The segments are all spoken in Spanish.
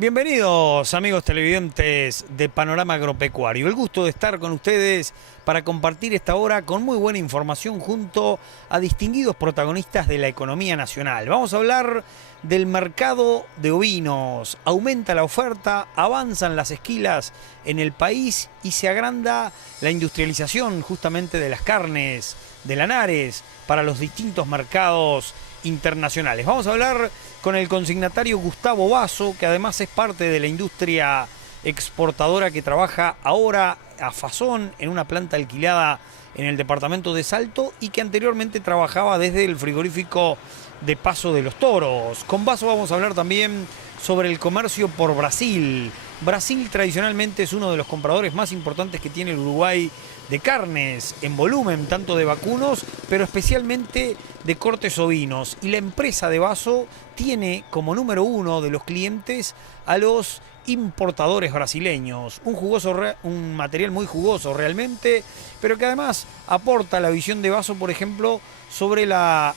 Bienvenidos amigos televidentes de Panorama Agropecuario. El gusto de estar con ustedes para compartir esta hora con muy buena información junto a distinguidos protagonistas de la economía nacional. Vamos a hablar del mercado de ovinos. Aumenta la oferta, avanzan las esquilas en el país y se agranda la industrialización justamente de las carnes de Lanares para los distintos mercados internacionales. Vamos a hablar con el consignatario Gustavo Basso, que además es parte de la industria exportadora que trabaja ahora a Fazón en una planta alquilada en el departamento de Salto y que anteriormente trabajaba desde el frigorífico de Paso de los Toros. Con Basso vamos a hablar también sobre el comercio por Brasil. Brasil tradicionalmente es uno de los compradores más importantes que tiene el Uruguay de carnes en volumen, tanto de vacunos, pero especialmente de cortes ovinos. Y la empresa de Basso tiene como número uno de los clientes a los importadores brasileños. Un material muy jugoso realmente, pero que además aporta la visión de Basso, por ejemplo, sobre la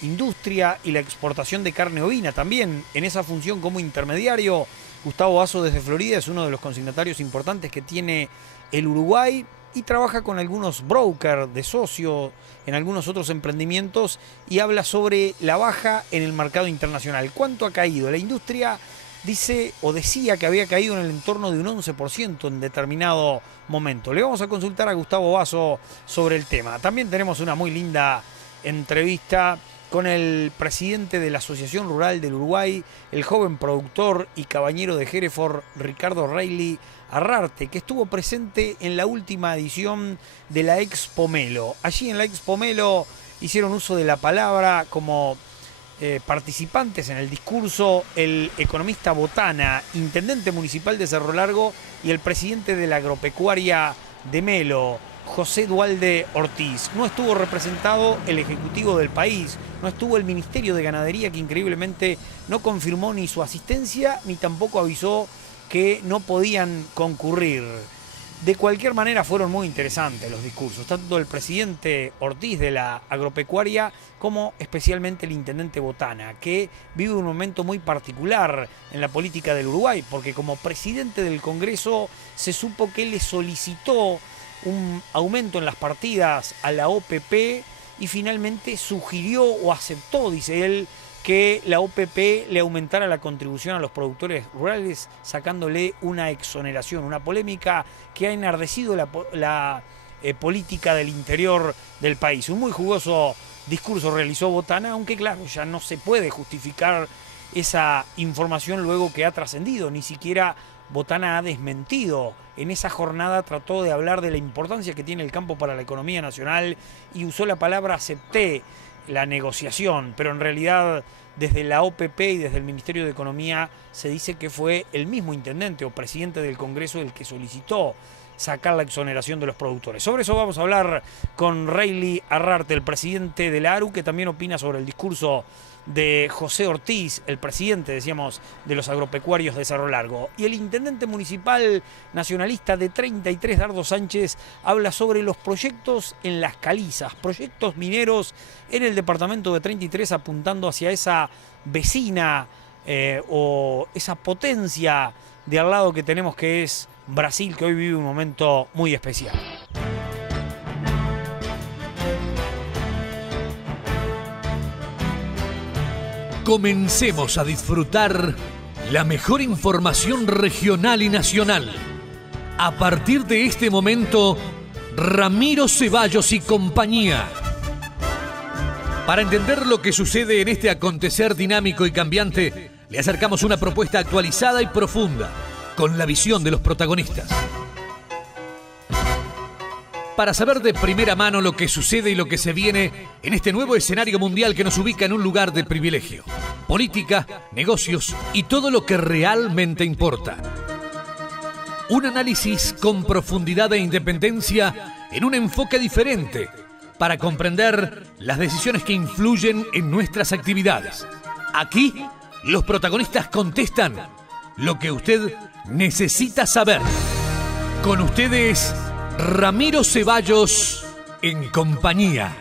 industria y la exportación de carne ovina. También en esa función como intermediario, Gustavo Basso desde Florida es uno de los consignatarios importantes que tiene el Uruguay y trabaja con algunos brokers de socio en algunos otros emprendimientos y habla sobre la baja en el mercado internacional. ¿Cuánto ha caído? La industria dice o decía que había caído en el entorno de un 11% en determinado momento. Le vamos a consultar a Gustavo Basso sobre el tema. También tenemos una muy linda entrevista con el presidente de la Asociación Rural del Uruguay, el joven productor y cabañero de Hereford, Ricardo Reilly Arrarte, que estuvo presente en la última edición de la Expo Melo. Allí en la Expo Melo hicieron uso de la palabra como participantes en el discurso el economista Botana, intendente municipal de Cerro Largo, y el presidente de la agropecuaria de Melo, José Dualde Ortiz. No estuvo representado el Ejecutivo del país, no estuvo el Ministerio de Ganadería, que increíblemente no confirmó ni su asistencia, ni tampoco avisó que no podían concurrir. De cualquier manera fueron muy interesantes los discursos, tanto el presidente Ortiz de la agropecuaria como especialmente el intendente Botana, que vive un momento muy particular en la política del Uruguay, porque como presidente del Congreso se supo que le solicitó un aumento en las partidas a la OPP y finalmente sugirió o aceptó, dice él, que la OPP le aumentara la contribución a los productores rurales sacándole una exoneración, una polémica que ha enardecido la política del interior del país. Un muy jugoso discurso realizó Botana, aunque claro, ya no se puede justificar esa información luego que ha trascendido, ni siquiera Botana ha desmentido. En esa jornada trató de hablar de la importancia que tiene el campo para la economía nacional y usó la palabra acepté la negociación, pero en realidad desde la OPP y desde el Ministerio de Economía se dice que fue el mismo intendente o presidente del Congreso el que solicitó sacar la exoneración de los productores. Sobre eso vamos a hablar con Reilly Arrarte, el presidente de la ARU, que también opina sobre el discurso de José Ortiz, el presidente, decíamos, de los agropecuarios de Cerro Largo. Y el intendente municipal nacionalista de 33, Dardo Sánchez, habla sobre los proyectos en las calizas, proyectos mineros en el departamento de 33, apuntando hacia esa vecina o esa potencia de al lado que tenemos, que es Brasil, que hoy vive un momento muy especial. Comencemos a disfrutar la mejor información regional y nacional. A partir de este momento, Ramiro Ceballos y compañía. Para entender lo que sucede en este acontecer dinámico y cambiante, le acercamos una propuesta actualizada y profunda, con la visión de los protagonistas. Para saber de primera mano lo que sucede y lo que se viene en este nuevo escenario mundial que nos ubica en un lugar de privilegio. Política, negocios y todo lo que realmente importa. Un análisis con profundidad e independencia en un enfoque diferente para comprender las decisiones que influyen en nuestras actividades. Aquí, los protagonistas contestan lo que usted necesita saber. Con ustedes, Ramiro Ceballos en compañía.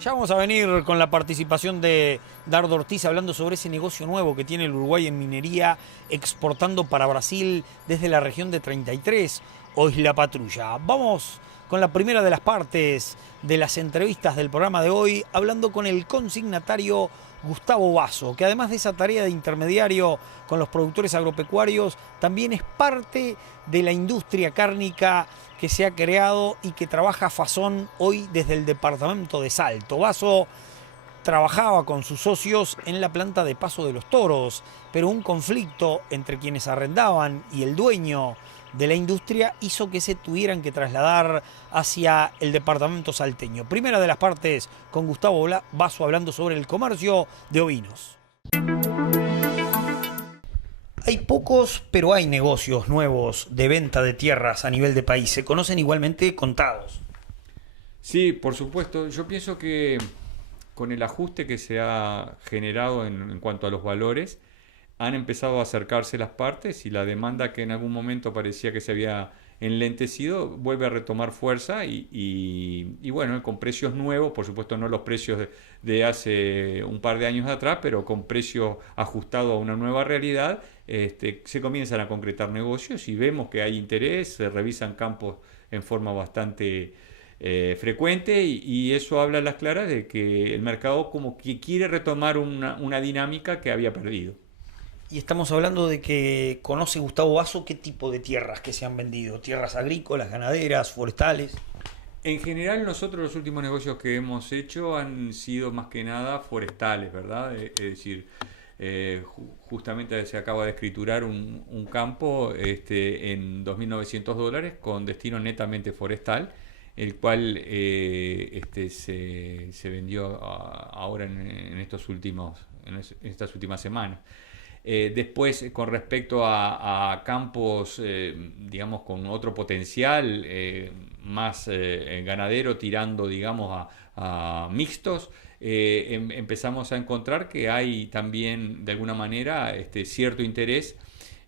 Ya vamos vamos a venir con la participación de Dardo Ortiz hablando sobre ese negocio nuevo que tiene el Uruguay en minería, exportando para Brasil desde la región de 33 o Isla Patrulla. Vamos con la primera de las partes de las entrevistas del programa de hoy, hablando con el consignatario Gustavo Basso, que además de esa tarea de intermediario con los productores agropecuarios, también es parte de la industria cárnica que se ha creado y que trabaja Fasón hoy desde el departamento de Salto. Basso trabajaba con sus socios en la planta de Paso de los Toros, pero un conflicto entre quienes arrendaban y el dueño de la industria hizo que se tuvieran que trasladar hacia el departamento salteño. Primera de las partes con Gustavo Basso hablando sobre el comercio de ovinos. Hay pocos, pero hay negocios nuevos de venta de tierras a nivel de país. Se conocen igualmente contados. Sí, por supuesto. Yo pienso que con el ajuste que se ha generado en cuanto a los valores, han empezado a acercarse las partes y la demanda que en algún momento parecía que se había enlentecido vuelve a retomar fuerza y bueno, con precios nuevos, por supuesto no los precios de hace un par de años atrás, pero con precios ajustados a una nueva realidad, se comienzan a concretar negocios y vemos que hay interés, se revisan campos en forma bastante frecuente y eso habla a las claras de que el mercado como que quiere retomar una dinámica que había perdido. Y estamos hablando de que conoce Gustavo Basso qué tipo de tierras que se han vendido, tierras agrícolas, ganaderas, forestales. En general nosotros los últimos negocios que hemos hecho han sido más que nada forestales, ¿verdad? Es decir, justamente se acaba de escriturar un campo en $2.900 con destino netamente forestal, el cual se vendió ahora en estas últimas semanas. Después, con respecto a campos, digamos, con otro potencial, más ganadero, tirando, digamos, a mixtos, empezamos a encontrar que hay también, de alguna manera, cierto interés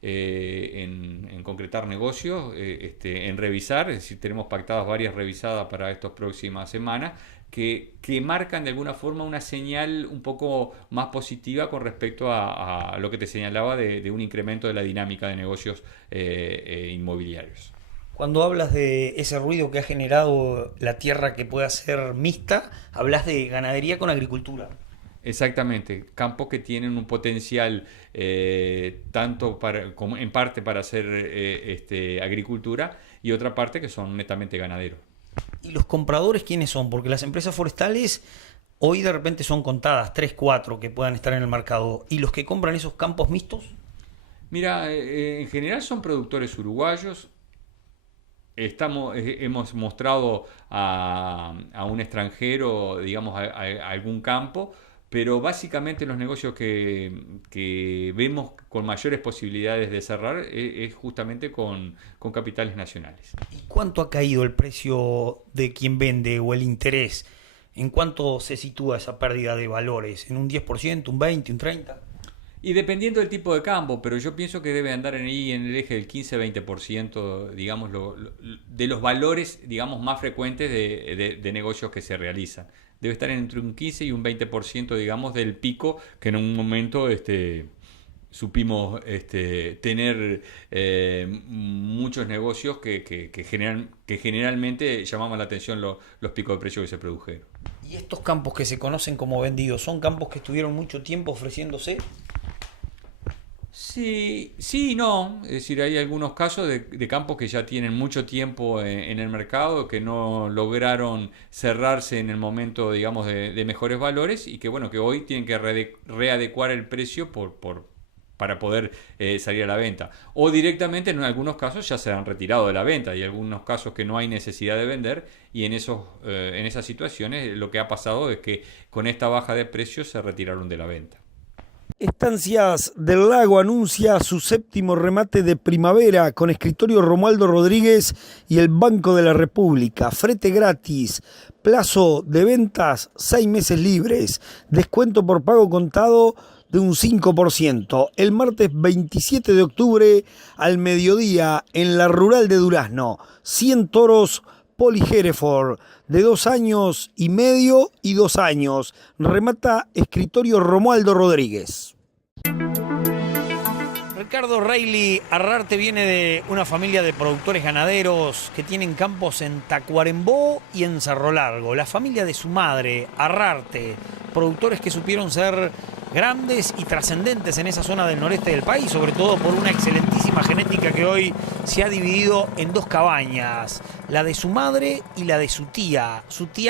en concretar negocios, en revisar, es decir, tenemos pactadas varias revisadas para estas próximas semanas, que marcan de alguna forma una señal un poco más positiva con respecto a lo que te señalaba de un incremento de la dinámica de negocios inmobiliarios. Cuando hablas de ese ruido que ha generado la tierra que pueda ser mixta, hablas de ganadería con agricultura. Exactamente, campos que tienen un potencial tanto como en parte para hacer agricultura y otra parte que son netamente ganaderos. ¿Y los compradores quiénes son? Porque las empresas forestales hoy de repente son contadas, 3, 4 que puedan estar en el mercado. ¿Y los que compran esos campos mixtos? Mira, en general son productores uruguayos. Hemos mostrado a un extranjero, digamos, a algún campo, pero básicamente los negocios que vemos con mayores posibilidades de cerrar es justamente con capitales nacionales. ¿Y cuánto ha caído el precio de quien vende o el interés? ¿En cuánto se sitúa esa pérdida de valores? ¿En un 10%, un 20%, un 30%? Y dependiendo del tipo de campo, pero yo pienso que debe andar ahí en el eje del 15-20%, digamos, de los valores, digamos, más frecuentes de negocios que se realizan. Debe estar entre un 15 y un 20%, digamos, del pico que en un momento supimos tener muchos negocios que generalmente llamaban la atención los picos de precio que se produjeron. ¿Y estos campos que se conocen como vendidos son campos que estuvieron mucho tiempo ofreciéndose? Sí, sí y no. Es decir, hay algunos casos de campos que ya tienen mucho tiempo en el mercado, que no lograron cerrarse en el momento, digamos, de mejores valores y que, bueno, que hoy tienen que readecuar el precio para poder salir a la venta. O directamente, en algunos casos, ya se han retirado de la venta. Hay algunos casos que no hay necesidad de vender y en esas situaciones lo que ha pasado es que con esta baja de precios se retiraron de la venta. Estancias del Lago anuncia su 7º remate de primavera con escritorio Romualdo Rodríguez y el Banco de la República. Frete gratis, plazo de ventas 6 meses libres, descuento por pago contado de un 5%. El martes 27 de octubre al mediodía en la Rural de Durazno. 100 toros Poli Hereford de 2 años y medio y 2 años. Remata Escritorio Romualdo Rodríguez. Ricardo Reilly Arrarte viene de una familia de productores ganaderos que tienen campos en Tacuarembó y en Cerro Largo. La familia de su madre, Arrarte, productores que supieron ser grandes y trascendentes en esa zona del noreste del país, sobre todo por una excelentísima genética que hoy se ha dividido en 2 cabañas, la de su madre y la de su tía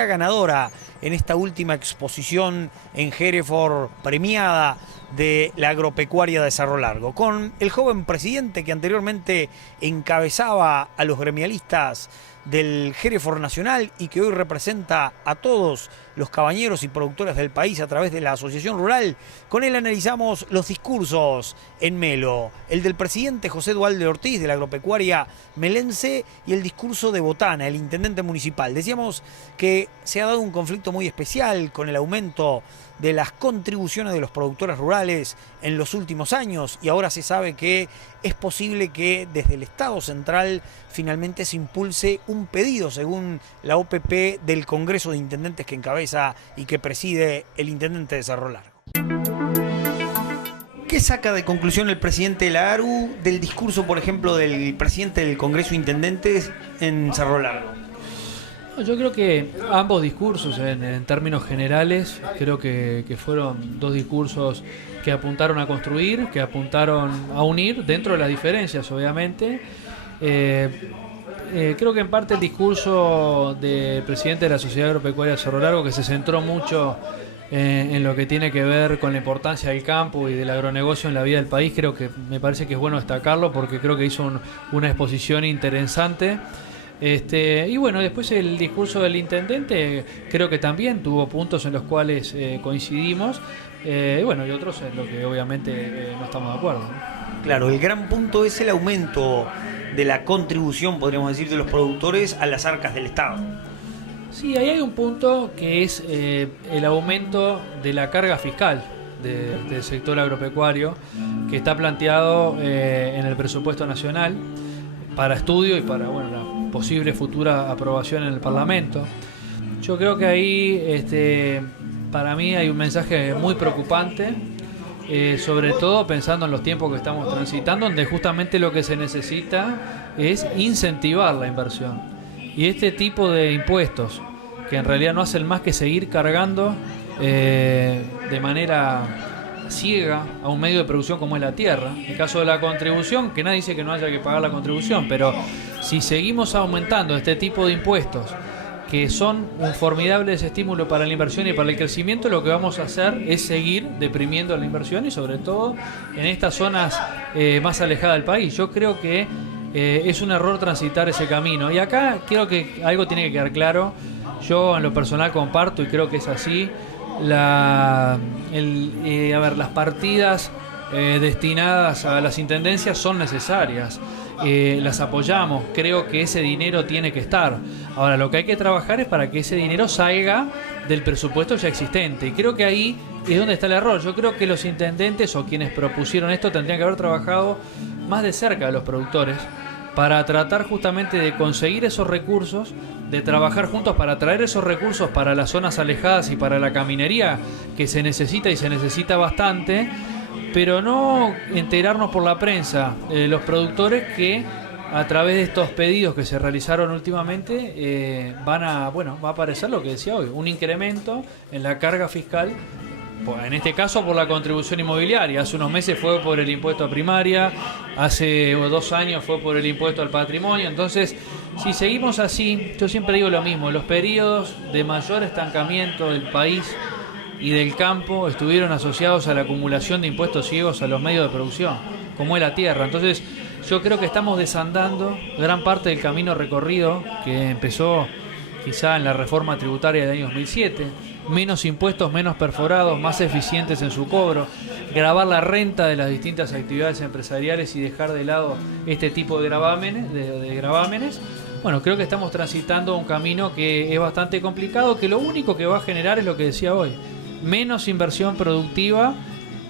ganadora en esta última exposición en Hereford premiada de la agropecuaria de Cerro Largo, con el joven presidente que anteriormente encabezaba a los gremialistas del Hereford Nacional y que hoy representa a todos los cabañeros y productores del país a través de la Asociación Rural. Con él analizamos los discursos en Melo, el del presidente José Dualde Ortiz de la agropecuaria melense y el discurso de Botana, el intendente municipal. Decíamos que se ha dado un conflicto muy especial con el aumento de las contribuciones de los productores rurales en los últimos años y ahora se sabe que es posible que desde el Estado Central finalmente se impulse un pedido según la OPP del Congreso de Intendentes que encabeza y que preside el intendente de Cerro Largo. ¿Qué saca de conclusión el presidente de la ARU del discurso, por ejemplo, del presidente del Congreso de Intendentes en Cerro Largo? Yo creo que ambos discursos, en términos generales, creo que fueron 2 discursos que apuntaron a construir, que apuntaron a unir dentro de las diferencias, obviamente. Creo que en parte el discurso del presidente de la Sociedad Agropecuaria de Cerro Largo, que se centró mucho en lo que tiene que ver con la importancia del campo y del agronegocio en la vida del país, creo que me parece que es bueno destacarlo porque creo que hizo una exposición interesante. Y bueno, después el discurso del intendente creo que también tuvo puntos en los cuales coincidimos y bueno, y otros en los que obviamente no estamos de acuerdo, ¿no? Claro, el gran punto es el aumento de la contribución, podríamos decir, de los productores a las arcas del Estado. Sí, ahí hay un punto que es el aumento de la carga fiscal del sector agropecuario que está planteado en el presupuesto nacional para estudio y para la posible futura aprobación en el Parlamento. Yo creo que ahí para mí hay un mensaje muy preocupante, sobre todo pensando en los tiempos que estamos transitando, donde justamente lo que se necesita es incentivar la inversión. Y este tipo de impuestos, que en realidad no hacen más que seguir cargando de manera ciega a un medio de producción como es la tierra. En el caso de la contribución, que nadie dice que no haya que pagar la contribución, pero si seguimos aumentando este tipo de impuestos, que son un formidable estímulo para la inversión y para el crecimiento, lo que vamos a hacer es seguir deprimiendo la inversión y sobre todo en estas zonas más alejadas del país. Yo creo que es un error transitar ese camino. Y acá creo que algo tiene que quedar claro. Yo en lo personal comparto y creo que es así. Las partidas destinadas a las intendencias son necesarias, las apoyamos, creo que ese dinero tiene que estar. Ahora lo que hay que trabajar es para que ese dinero salga del presupuesto ya existente y creo que ahí es donde está el error. Yo creo que los intendentes o quienes propusieron esto tendrían que haber trabajado más de cerca de los productores para tratar justamente de conseguir esos recursos, de trabajar juntos para traer esos recursos para las zonas alejadas y para la caminería que se necesita y se necesita bastante, pero no enterarnos por la prensa los productores que a través de estos pedidos que se realizaron últimamente va a aparecer lo que decía hoy, un incremento en la carga fiscal. En este caso por la contribución inmobiliaria, hace unos meses fue por el impuesto a primaria, hace 2 años fue por el impuesto al patrimonio. Entonces, si seguimos así, yo siempre digo lo mismo, los periodos de mayor estancamiento del país y del campo estuvieron asociados a la acumulación de impuestos ciegos a los medios de producción, como es la tierra. Entonces, yo creo que estamos desandando gran parte del camino recorrido que empezó quizá en la reforma tributaria del año 2007, menos impuestos, menos perforados, más eficientes en su cobro, gravar la renta de las distintas actividades empresariales y dejar de lado este tipo de gravámenes. Bueno, creo que estamos transitando un camino que es bastante complicado, que lo único que va a generar es lo que decía hoy, menos inversión productiva,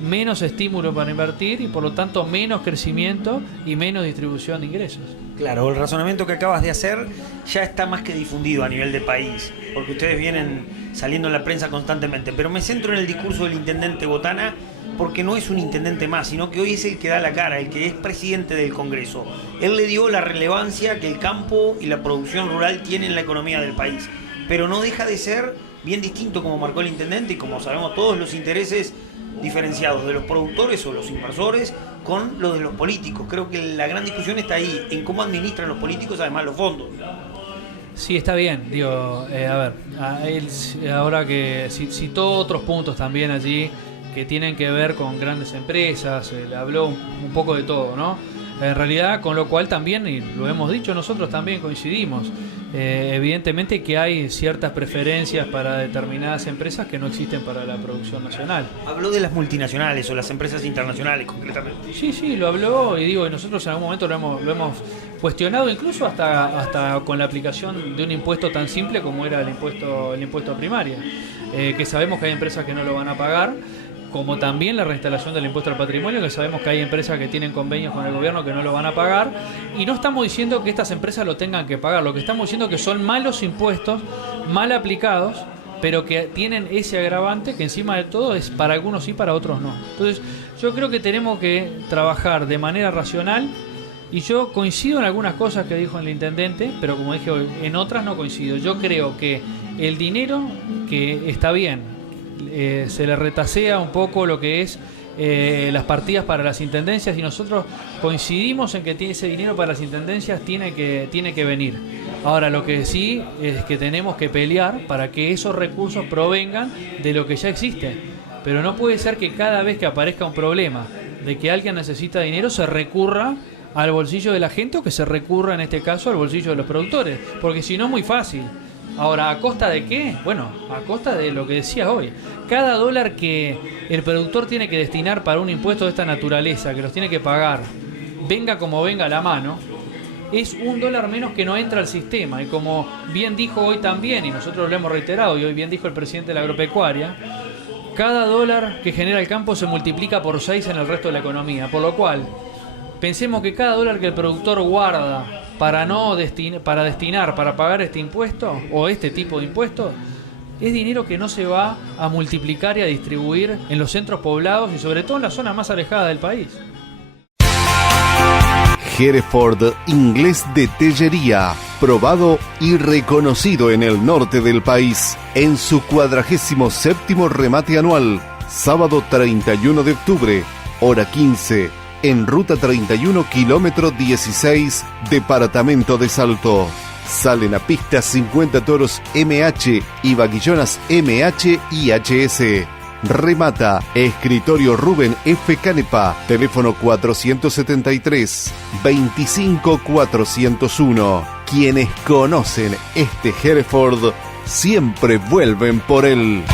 menos estímulo para invertir y por lo tanto menos crecimiento y menos distribución de ingresos. Claro, el razonamiento que acabas de hacer ya está más que difundido a nivel de país, porque ustedes vienen saliendo en la prensa constantemente, pero me centro en el discurso del intendente Botana, porque no es un intendente más, sino que hoy es el que da la cara, el que es presidente del Congreso. Él le dio la relevancia que el campo y la producción rural tienen en la economía del país, pero no deja de ser bien distinto, como marcó el intendente, y como sabemos todos, los intereses diferenciados de los productores o los inversores con los de los políticos. Creo que la gran discusión está ahí, en cómo administran los políticos además los fondos. Sí, está bien. Digo, él ahora que citó otros puntos también allí que tienen que ver con grandes empresas, le habló un poco de todo, ¿no? En realidad, con lo cual también, y lo hemos dicho nosotros también coincidimos, evidentemente que hay ciertas preferencias para determinadas empresas que no existen para la producción nacional. Habló de las multinacionales o las empresas internacionales concretamente. Sí, lo habló y nosotros en algún momento lo hemos cuestionado, incluso hasta con la aplicación de un impuesto tan simple como era el impuesto a primaria, que sabemos que hay empresas que no lo van a pagar, como también la reinstalación del impuesto al patrimonio, que sabemos que hay empresas que tienen convenios con el gobierno que no lo van a pagar, y no estamos diciendo que estas empresas lo tengan que pagar, lo que estamos diciendo es que son malos impuestos, mal aplicados, pero que tienen ese agravante que encima de todo es para algunos sí, para otros no. Entonces yo creo que tenemos que trabajar de manera racional, y yo coincido en algunas cosas que dijo el intendente, pero como dije hoy, en otras no coincido. Yo creo que el dinero, que está bien, se le retasea un poco lo que es las partidas para las intendencias, y nosotros coincidimos en que ese dinero para las intendencias tiene que venir. Ahora, lo que sí es que tenemos que pelear para que esos recursos provengan de lo que ya existe, pero no puede ser que cada vez que aparezca un problema de que alguien necesita dinero se recurra al bolsillo de la gente, o que se recurra en este caso al bolsillo de los productores, porque si no es muy fácil. Ahora, ¿a costa de qué? Bueno, a costa de lo que decía hoy. Cada dólar que el productor tiene que destinar para un impuesto de esta naturaleza, que los tiene que pagar, venga como venga a la mano, es un dólar menos que no entra al sistema. Y como bien dijo hoy también, y nosotros lo hemos reiterado, y hoy bien dijo el presidente de la agropecuaria, cada dólar que genera el campo se multiplica por 6 en el resto de la economía. Por lo cual, pensemos que cada dólar que el productor guarda para pagar este impuesto o este tipo de impuestos, es dinero que no se va a multiplicar y a distribuir en los centros poblados y sobre todo en las zonas más alejadas del país. Hereford Inglés de Tellería, probado y reconocido en el norte del país, en su 47º remate anual, sábado 31 de octubre, hora 15, en ruta 31, kilómetro 16, departamento de Salto. Salen a pista 50 toros MH y vaquillonas MH y HS. Remata Escritorio Rubén F. Canepa, teléfono 475-401. Quienes conocen este Hereford siempre vuelven por él.